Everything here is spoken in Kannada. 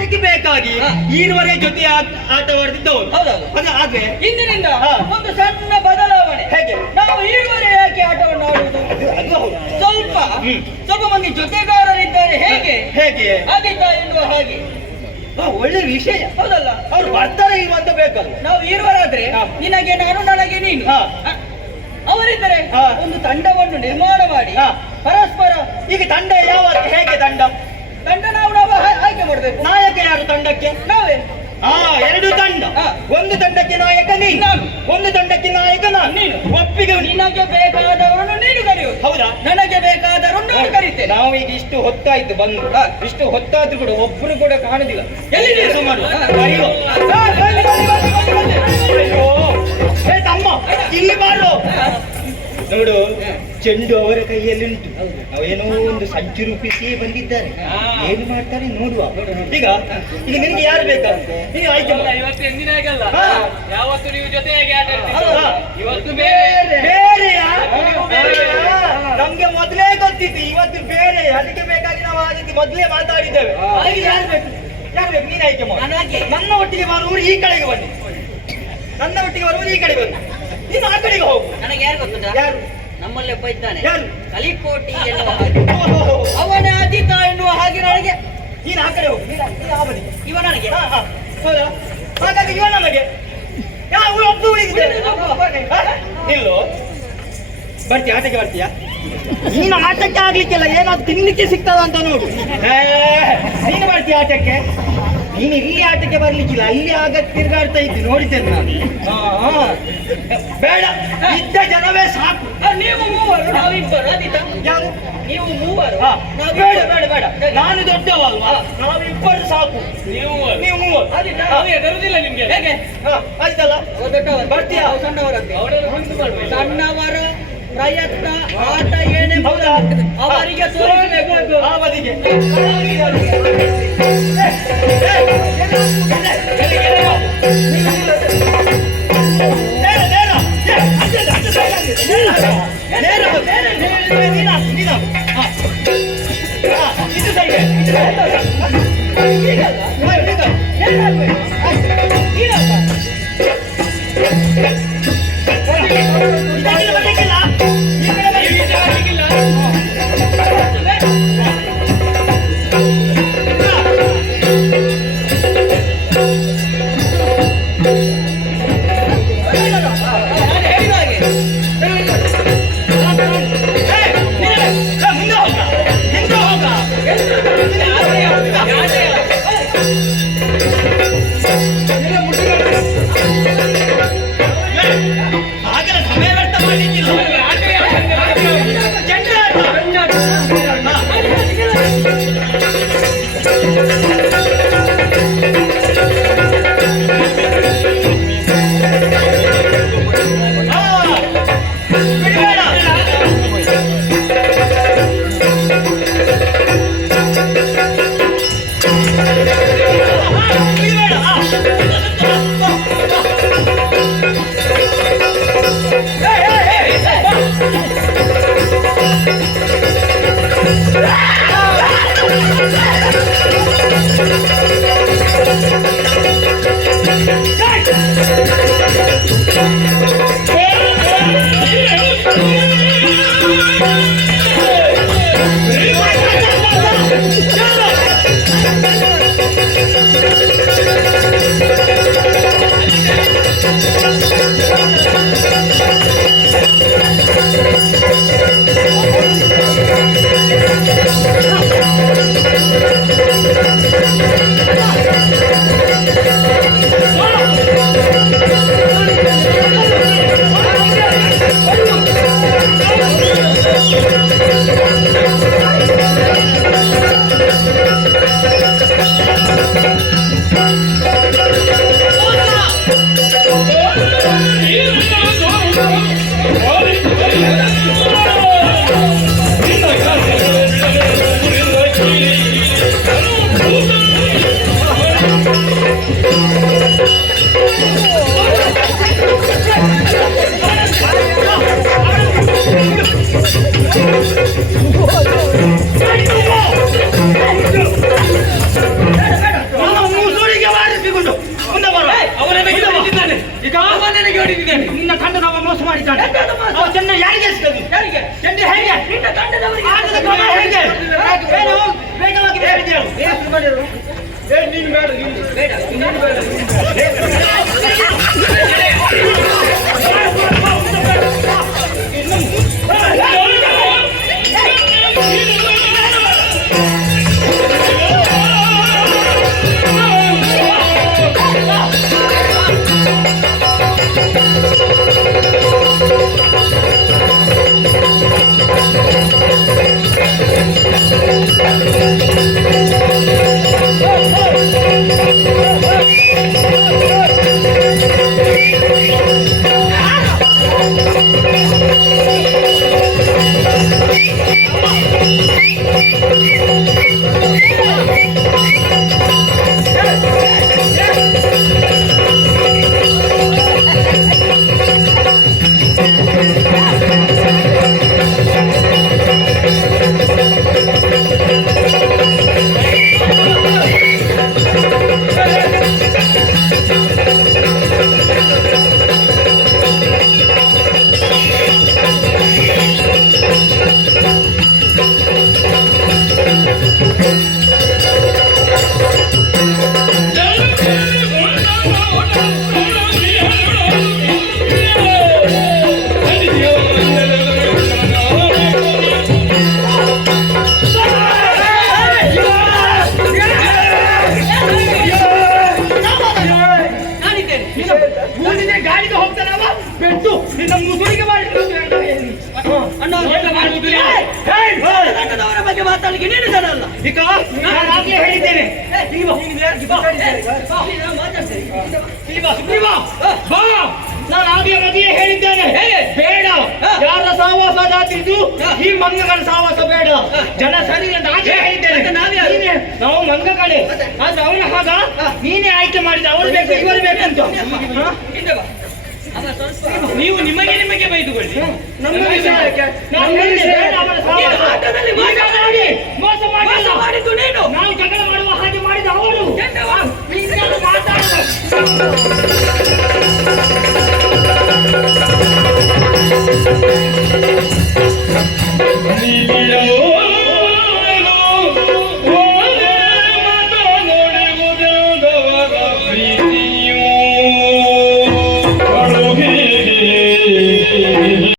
ಅದಕ್ಕೆ ಬೇಕಾಗಿ. ಈರುವರೆ ಜೊತೆ ಆಟ- ಆಟವಾಡ್ತಿದ್ದವರು ಆದ್ರೆ ಇಂದಿನಿಂದ. ಒಂದು ಸಣ್ಣ ಬದಲಾವಣೆ. ಹೇಗೆ? ನಾವು ಈರುವರೆ ಯಾಕೆ ಆಟವನ್ನು ಆಡುವುದು? ಸ್ವಲ್ಪ. ಸ್ವಲ್ಪ ಮಂದಿ ಜೊತೆಗಾರರಿದ್ದಾರೆ. ಹೇಗೆ? ಹೇಗೆ? ಆದಿತ್ತ ಎನ್ನುವ ಹಾಗೆ. ಒಳ್ಳೆ ವಿಷಯ. ಹೌದಲ್ಲ? ಅವ್ರು ಬರ್ತಾರೆ ಇವ ಅಂತ ಬೇಕಲ್ಲ ನಾವು ಈರುವರಾದ್ರೆ ಹಾ. ನಿನಗೆ ನಾನು ನನಗೆ ನೀನು. ಅವರಿದ್ದರೆ. ಒಂದು ತಂಡವನ್ನು ನಿರ್ಮಾಣ ಮಾಡಿ. ಪರಸ್ಪರ ಈಗ ತಂಡ ಯಾವ ಹೇಗೆ ತಂಡ? ತಂಡ ನಾವು ನಾವು ಆಯ್- ಆಯ್ಕೆ ಮಾಡಬೇಕು. ತಂಡಕ್ಕೆ ನಾವೇ ಹಾ ಎರಡು ತಂಡ ಒಂದು ತಂಡಕ್ಕೆ ನಾಯಕ ನೀನು. ಒಂದು ತಂಡಕ್ಕೆ ನಾಯಕ ನಾನು ನೀನು. ಒಪ್ಪಿಗೆ ನಿನಗೆ ಬೇಕಾದವರನ್ನು ನೀನು ಕರೆಯು ಹೌದಾ ನನಗೆ ಬೇಕಾದವರನ್ನು ನಾನು ಕರೀತೇನೆ ನಾವು ಈಗ ಇಷ್ಟು ಹೊತ್ತಾಯ್ತು ಬಂದು. ಇಷ್ಟು ಹೊತ್ತಾದ್ರೂ ಕೂಡ ಒಬ್ಬರು ಕೂಡ ಕಾಣುದಿಲ್ಲ ಎಲ್ಲಿ ಕೆಲಸ ನೀವು? ಮಾಡು ಹಾ. ಕರೆಯುವ. ಹಾ, ಬನ್ನಿ, ಬನ್ನಿ, ಬನ್ನಿ, ಬನ್ನಿ, ಬನ್ನಿ. ಅಯ್ಯೋ. ಏ ತಮ್ಮ ಇಲ್ಲಿ ಬಾರು ನೋಡು ಚೆಂಡು ಅವರ ಕೈಯಲ್ಲಿ ಉಂಟು. ಅವೇನೋ ಒಂದು ಸಂಚು ರೂಪಿಸಿ ಬಂದಿದ್ದಾರೆ. ಏನು ಮಾಡ್ತಾರೆ ನೋಡುವ. ಈಗ ಈಗ ನಿನಗೆ ಯಾರು ಬೇಕಾ? ನೀನು ಆಯ್ಕೆ ಮಾಡು. ಇವತ್ತು ಎಂದಿನಾಗಲ್ಲ ಹಾ. ಯಾವತ್ತು ನೀವು ಜೊತೆಯಾಗಿ ಆಟ ಇವತ್ತು ಬೇರೆ. ಬೇರೆಯಾ? ಬೇರೆಯಾ? ನಮ್ಗೆ ಮೊದಲೇ ಗೊತ್ತಿತ್ತು ಇವತ್ತು ಬೇರೆ. ಅದಕ್ಕೆ ಬೇಕಾಗಿ ನಾವು ಆ ರೀತಿ ಮೊದಲೇ ಮಾತಾಡಿದ್ದೇವೆ. ಅದಕ್ಕೆ ಯಾರು ಬೇಕು? ಯಾರು ಬೇಕು? ನೀನು ಆಯ್ಕೆ ಮಾಡಿ. ನನ್ನ ಒಟ್ಟಿಗೆ ಬರುವವರು ಈ ಕಡೆಗೆ ಬನ್ನಿ. ನನ್ನ ಒಟ್ಟಿಗೆ ಬರುವವರು ಈ ಕಡೆಗೆ ಬನ್ನಿ. ನೀನು ಆ ಕಡೆಗೆ ಹೋಗು. ನನಗೆ ಯಾರು ಗೊತ್ತಿಲ್ಲ ಯಾರು? ನಮ್ಮಲ್ಲಿ ಒಬ್ಬ ಇದ್ದಾನೆ ಕಲಿಕೋಟಿ ಎನ್ನುವ ಹಾಗೆ. ಅವನೇ ಆದಿತ ಎನ್ನುವ ಹಾಗೆ ನನಗೆ. ನೀನು ಆ ಕಡೆ ಹೋಗು. ನೀನು ಆ- ಆ ಬದಿ ಇವ ನನಗೆ. ಹಾ, ಹಾ. ಹೌದಾ? ಹಾಗಾಗಿ ಇವ ನಮಗೆ ಯಾವ ಒಬ್ಬ ಉಳಿದಿದ್ದೇನೆ ನಿಲ್ಲು ಬರ್ತೀಯ? ಆಟಕ್ಕೆ ಬರ್ತೀಯಾ? ನೀನು ಆಟಕ್ಕೆ ಆಗ್ಲಿಕ್ಕಿಲ್ಲ. ಏನಾದ್ರು ತಿನ್ಲಿಕ್ಕೆ ಸಿಗ್ತದ ಅಂತ ನೋಡು. ಏ, ನೀನು ಬರ್ತೀಯ ಆಟಕ್ಕೆ? ನೀನು ಇಲ್ಲಿ ಆಟಕ್ಕೆ ಬರ್ಲಿಕ್ಕಿಲ್ಲ. ಅಲ್ಲಿ ಆಗ ತಿರ್ಗಾಡ್ತಾ ಇದ್ದಿ ನೋಡಿದ್ದೇನೆ ನಾನು. ಬೇಡ. ಇದ್ದ ಜನವೇ ಸಾಕು. ನೀವು ಮೂವರು ನಾವಿಬ್ಬರು ಯಾರು? ನೀವು ಮೂವರು. ಬೇಡ. ಬೇಡ ಬೇಡ. ನಾನು ದೊಡ್ಡವಲ್ವಾ? ನಾವಿಬ್ಬರು ಸಾಕು. ನೀವು ನೀವು ಮೂವರು. ಆದಿತ ನಾವು ನಿಮ್ಗೆ? ಹೇಗೆ? ಹಾ, ಆಯ್ತಲ್ಲ? ದೊಡ್ಡವರು ಬರ್ತೀಯಾ? ಸಣ್ಣವರಂತೆ. ಸಣ್ಣವರ ಪ್ರಯತ್ನ ಆಟ ಏನೇ ಹೌದಾ? ಅವರಿಗೆ ಸೋಲಬೇಕು ಆ Yeah. ಹಾ. ಬಿಡ್ಬೇಡ. ಹಾ, ಬಗ್ಗೆ ಮಾತಾಡಲಿಕ್ಕೆ ನೀನು ಜನ ಅಲ್ಲ. ಈಗ ನಾನು ಆಗ್ಲೇ ಹೇಳಿದ್ದೇನೆ. ಇಲ್ಲಿ ಬಾ. ನಾನು ಆಗ್ಲೇ ಮೊದಲೇ ಹೇಳಿದ್ದೇನೆ. ಬೇಡ. ಯಾರ ಸಹವಾಸ ಜಾತಿದ್ದು ಈ ಮಂಗಗಳ ಸಹವಾಸ ಬೇಡ. ಜನ ಸರಿ ಆಗ್ಲೇ ಹೇಳಿದ್ದೇನೆ? ನೀನೇ- ನಾವು ಮಂಗಗಳೇ ಆದ್ರೆ ಅವನ ಹಾಗ? ನೀನೇ ಆಯ್ಕೆ ಮಾಡಿದ ಅವಳು ಬೇಕು ಇವರು ಬೇಕು ನೀವು ನಿಮಗೆ ನಿಮಗೆ ಬೈದುಕೊಳ್ಳಿ. ನಮ್ಮ ಮೋಸ ಮಾಡಿದ್ದು ನೀನು. ನಾವು ಜಗಳ ಮಾಡುವ ಹಾಗೆ ಮಾಡಿದ ಮಾತಾಡ